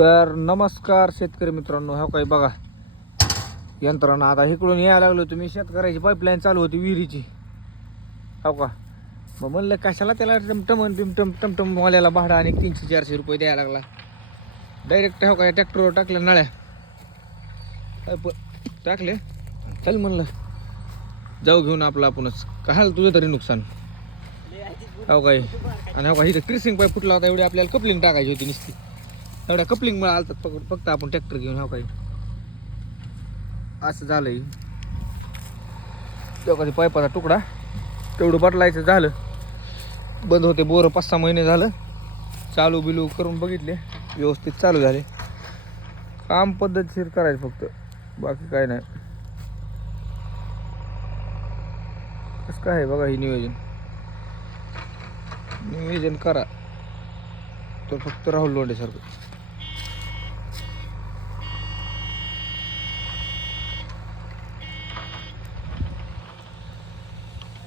तर नमस्कार शेतकरी मित्रांनो, हा काही बघा यंत्रणा आता इकडून यायला लागलो. तुम्ही शेतकऱ्याची पाईपलाईन चालू होती विहिरीची, हो का. मग म्हणलं कशाला त्याला टमटम वाल्याला भाडं आणि 300-400 रुपये द्यायला लागला. डायरेक्ट हो का ट्रॅक्टरवर टाकल्या नळ्या पाईप टाकले. चल म्हणलं जाऊ घेऊन आपणच काय तुझं तरी नुकसान, हो काय. आणि हो का इथं क्रिसिंग पाईप फुटला होता, एवढी आपल्याला कपलिंग टाकायची होती नुसती. एवढ्या कपलिंग मला आलतात फक्त आपण ट्रॅक्टर घेऊन, हो काही असं झालंय. तेव्हा पाईपाचा तुकडा तेवढं बदलायचं झालं. बंद होते बोर 5-6 महिने झालं. चालू बिलू करून बघितले, व्यवस्थित चालू झाले. काम पद्धतशीर करायचं फक्त, बाकी काय नाही. कसं काय बघा, ही नियोजन करा तर फक्त राहुल लोंढे सारखं.